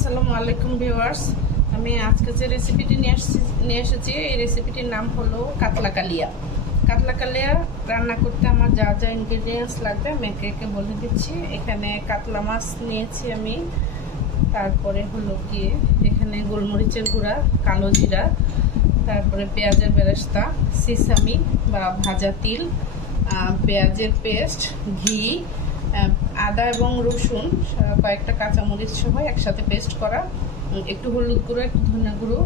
আসসালামু আলাইকুম ভিউয়ার্স। আমি আজকে যে রেসিপিটি নিয়ে এসেছি এই রেসিপিটির নাম হলো কাতলা কালিয়া। কাতলা কালিয়া রান্না করতে আমার যা যা ইনগ্রেডিয়েন্টস লাগবে আমি একে একে বলে দিচ্ছি। এখানে কাতলা মাছ নিয়েছি আমি, তারপরে হলো গিয়ে এখানে গোলমরিচের গুঁড়া, কালো জিরা, তারপরে পেঁয়াজের বেরেস্তা, সিসামি বা ভাজা তিল, পেঁয়াজের পেস্ট, ঘি, আদা এবং রসুন, কয়েকটা কাঁচামরিচ সহ একসাথে পেস্ট করা, একটু হলুদ গুঁড়ো, একটু ধনে গুঁড়ো,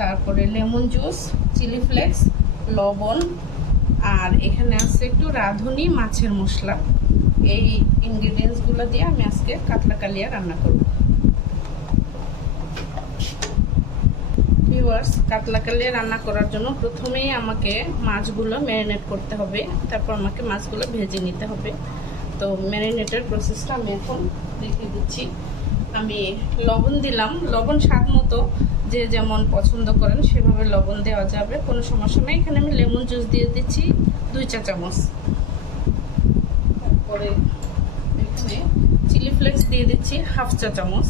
তারপরে লেমন জুস, চিলি ফ্লেক্স, লবণ, আর এখানে আছে একটু রাঁধুনি মাছের মশলা। এই ইনগ্রিডিয়েন্টসগুলো দিয়ে আমি আজকে কাতলা কালিয়া রান্না করব। ভিউয়ার্স, কাতলা কালিয়া রান্না করার জন্য প্রথমেই আমাকে মাছগুলো ম্যারিনেট করতে হবে, তারপর আমাকে মাছগুলো ভেজে নিতে হবে। তো ম্যারিনেটের প্রসেসটা আমি এখন দেখিয়ে দিচ্ছি। আমি লবণ দিলাম, লবণ স্বাদ মতো যে যেমন পছন্দ করেন সেভাবে লবণ দেওয়া যাবে, কোনো সমস্যা নেই। এখানে আমি লেমন জুস দিয়ে দিচ্ছি 2 চা চামচ। তারপরে এখানে চিলি ফ্লেক্স দিয়ে দিচ্ছি 1/2 চা চামচ,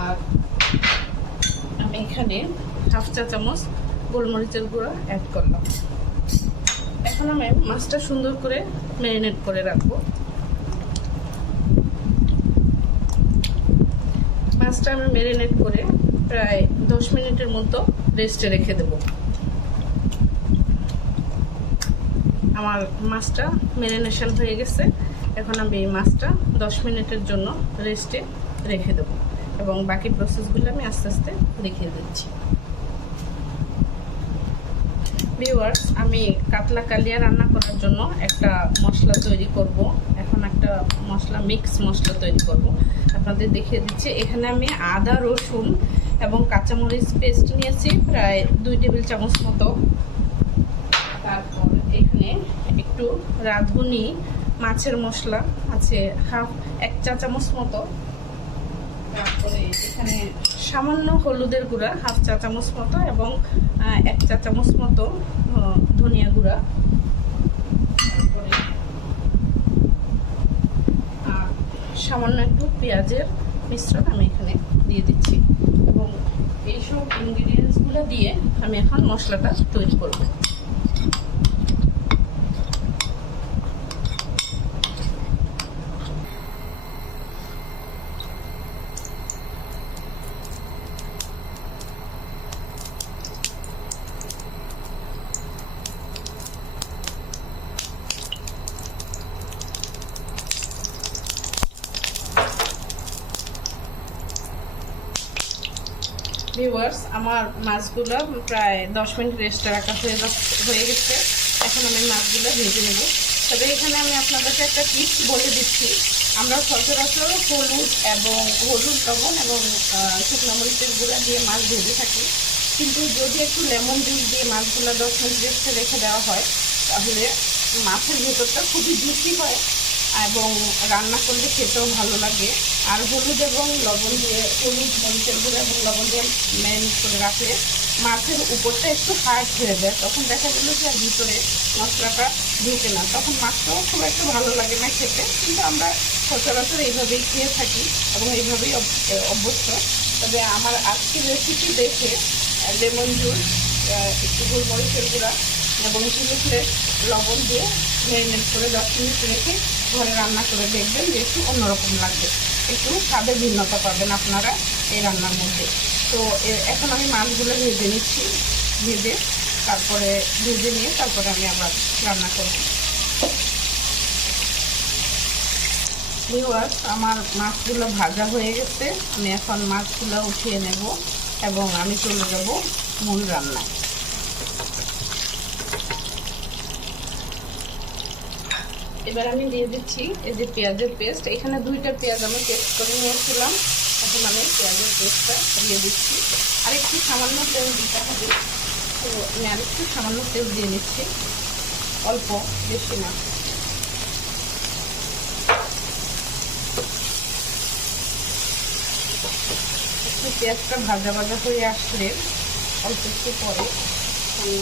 আর আমি এখানে 1/2 চা চামচ গোলমরিচের গুঁড়া অ্যাড করলাম। এখন আমি মাছটা সুন্দর করে ম্যারিনেট করে রাখবো। মাছটা আমি ম্যারিনেট করে প্রায় 10 মিনিটের মতো রেস্টে রেখে দেব। আমার মাছটা ম্যারিনেশন হয়ে গেছে। এখন আমি এই মাছটা 10 মিনিটের জন্য রেস্টে রেখে দেব এবং বাকি প্রসেসগুলো আমি আস্তে আস্তে দেখিয়ে দিচ্ছি। ভিউয়ার্স, আমি কাতলা কালিয়া রান্না করার জন্য একটা মশলা তৈরি করব। এখন একটা মিক্স মশলা তৈরি করব, আপনাদের দেখিয়ে দিচ্ছি। এখানে আমি আদা, রসুন এবং কাঁচামরিচ পেস্ট নিয়েছি প্রায় 2 টেবিল চামচ মতো। তারপর এখানে একটু রাঁধুনি মাছের মশলা আছে 1 চা চামচ মতো। তারপরে এখানে সামান্য হলুদের গুঁড়া 1/2 চা চামচ মতো এবং 1 চা চামচ মতো ধনিয়া গুঁড়া। তারপরে সামান্য একটু পেঁয়াজের মিশ্রণ আমি এখানে দিয়ে দিচ্ছি এবং এইসব ইনগ্রিডিয়েন্টসগুলো দিয়ে আমি এখন মশলাটা তৈরি করব। ভিউয়ার্স, আমার মাছগুলো প্রায় 10 মিনিট রেস্টে রাখা হয়ে গেছে। এখন আমি মাছগুলো ভেজে নেব। তবে এখানে আমি আপনাদেরকে একটা টিপস বলে দিচ্ছি। আমরা সচরাচর হলুদ লবণ এবং শুকনো মরিচের গুঁড়া দিয়ে মাছ ভেজে থাকি, কিন্তু যদি একটু লেমন জুস দিয়ে মাছগুলো 10 মিনিট রেস্টে রেখে দেওয়া হয় তাহলে মাছের ভেতরটা খুবই জুসি হয় এবং রান্না করলে খেতেও ভালো লাগে। আর হলুদ এবং লবণ দিয়ে, হলুদ মরিচের গুঁড়ো এবং লবণ দিয়ে ম্যারিনেট করে রাখলে মাছের উপরটা একটু হার্ড হয়ে যায়, তখন দেখা গেলো যে ভিতরে মশলাটা ঢুকে না, তখন মাছটাও খুব একটা ভালো লাগে না খেতে। কিন্তু আমরা সচরাচর এইভাবেই খেয়ে থাকি এবং এইভাবেই অভ্যস্ত। তবে আমার আজকের রেসিপি দেখে লেমন জুস, একটু গোলমরিচের গুঁড়া এবং চিলি ফ্লেক্স, লবণ দিয়ে ম্যারিনেট করে 10 মিনিট রেখে ঘরে রান্না করে দেখবেন যে একটু অন্যরকম লাগবে, একটু স্বাদের ভিন্নতা পাবেন আপনারা এই রান্নার মধ্যে। তো এখন আমি মাছগুলো ভেজে নিচ্ছি, তারপরে আমি আবার রান্না করব। ভিউয়ার্স, আমার মাছগুলো ভাজা হয়ে গেছে। আমি এখন মাছগুলো উঠিয়ে নেব এবং আমি চলে যাব মূল রান্নায়। এবার আমি দিয়ে দিচ্ছি এই যে পেঁয়াজের পেস্ট। এখানে 2টা পেঁয়াজ আমি পেস্ট করে নিয়েছিলাম। এখন আমি পেঁয়াজের পেস্টটা দিয়ে দিচ্ছি। আর একটু সামান্য তেল দিতে হবে, তো আমি আরেকটু সামান্য তেল দিয়ে নিচ্ছি, অল্প, বেশি না। একটু পেঁয়াজটা ভাজা ভাজা হয়ে আসলে অল্প একটু পরে আমি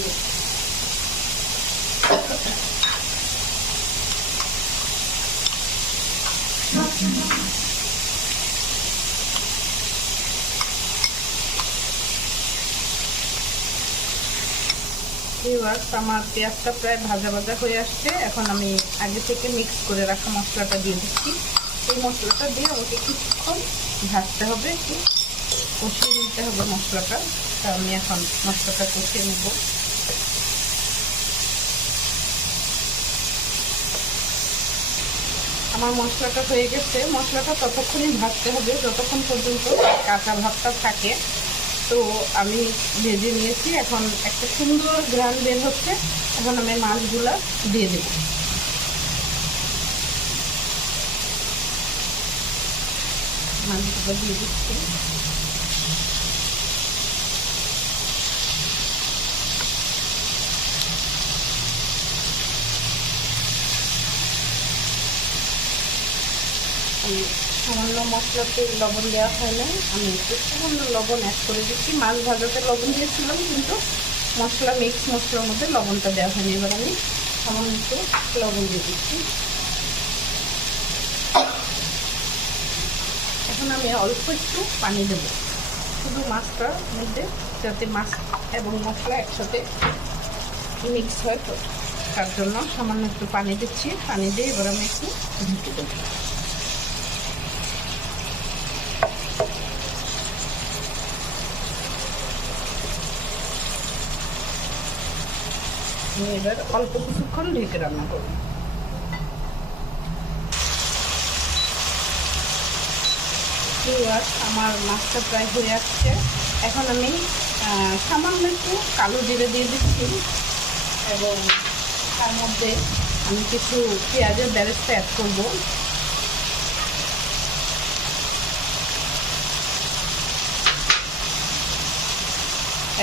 ভিউয়ার্স, আমার পেঁয়াজটা প্রায় ভাজা ভাজা হয়ে আসছে। এখন আমি আগে থেকে মিক্স করে রাখা মশলাটা দিয়ে দিচ্ছি। এই মশলাটা দিয়ে আমাকে কিছুক্ষণ ভাজতে হবে, একটু কষিয়ে নিতে হবে মশলাটা। তা আমি এখন মশলাটা কষিয়ে নেব। আমার মশলাটা হয়ে গেছে। মশলাটা ততক্ষণই ভাজতে হবে যতক্ষণ পর্যন্ত কাঁচা ভাবটা থাকে। তো আমি ভেজে নিয়েছি, এখন একটা সুন্দর ঘ্রাণ বের হচ্ছে। এখন আমি মাছগুলা দিয়ে দেব। মাছগুলো দিয়ে দিচ্ছি। সামান্য মশলাতে লবণ দেওয়া হয় না, আমি একটু সামান্য লবণ অ্যাড করে দিচ্ছি। মাছ ভাজাতে লবণ দিয়েছিলাম, কিন্তু মশলা মিক্স মশলার মধ্যে লবণটা দেওয়া হয়নি। এবার আমি সামান্য একটু লবণ দিয়ে দিচ্ছি। এখন আমি অল্প একটু পানি দেব, শুধু মাছটার মধ্যে, যাতে মাছ এবং মশলা একসাথে মিক্স হয়। তো তার জন্য সামান্য একটু পানি দিচ্ছি। পানি দিয়ে এবার আমি একটু ঢেকে দেবো। এবার অল্প কিছুক্ষণ ঢেকে রান্না করব। আমার মাছটা প্রায় হয়ে আসছে। এখন আমি সামান্য একটু কালো জিরে দিয়ে দিচ্ছি এবং তার মধ্যে আমি কিছু পেঁয়াজের বেরেস্তা অ্যাড করব।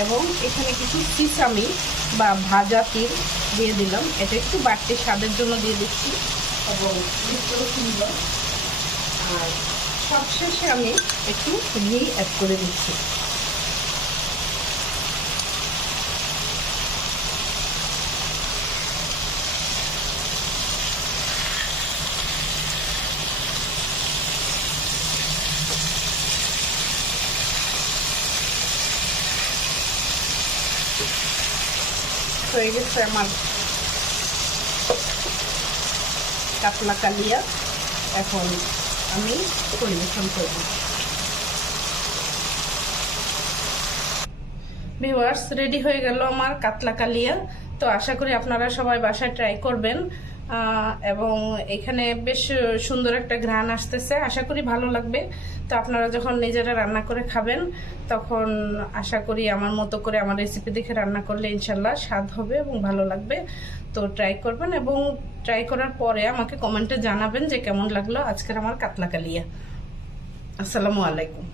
এবং এখানে কিছু সিসামি বা ভাজা তিল দিয়ে দিলাম। এটা একটু বাড়তি স্বাদের জন্য দিয়ে দিচ্ছি এবং দেখতেও সুন্দর। আর সবশেষে আমি একটু ঘি অ্যাড করে দিচ্ছি। হয়ে গেছে আমার কাতলা কালিয়া। এখন আমি পরিবেশন করব। ভিউয়ার্স, রেডি হয়ে গেল আমার কাতলা কালিয়া। তো আশা করি আপনারা সবাই বাসায় ট্রাই করবেন এবং এখানে বেশ সুন্দর একটা ঘ্রাণ আসতেছে। আশা করি ভালো লাগবে। তো আপনারা যখন নিজেরা রান্না করে খাবেন তখন আশা করি আমার মতো করে আমার রেসিপি দেখে রান্না করলে ইনশাল্লাহ স্বাদ হবে এবং ভালো লাগবে। তো ট্রাই করবেন এবং ট্রাই করার পরে আমাকে কমেন্টে জানাবেন যে কেমন লাগলো আজকের আমার কাতলা কালিয়া। আসসালামু আলাইকুম।